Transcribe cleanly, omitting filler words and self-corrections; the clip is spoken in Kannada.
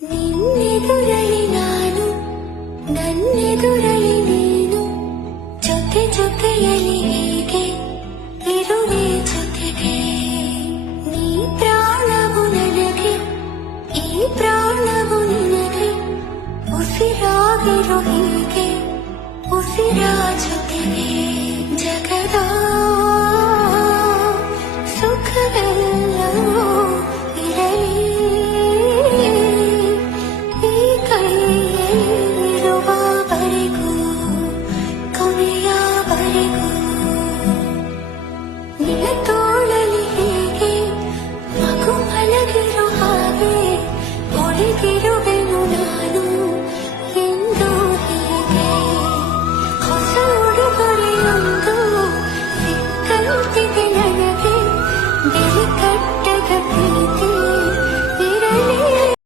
ನಿನ್ನೆದುರಲಿ ನಾನು ನನ್ನೆದುರಲಿ ನೀನು ಜೊತೆ ಜೊತೆಯಲಿ ಹೀಗೆ ಇರುವೆ ಜೊತೆಗೆ ನೀ ಪ್ರಾಣವು ನನಗೆ ಈ ಪ್ರಾಣವು ನಿನಗೆ ಉಸಿರಾಗಿರೋ ಹೀಗೆ ಉಸಿರ ಜೊತೆಗೆ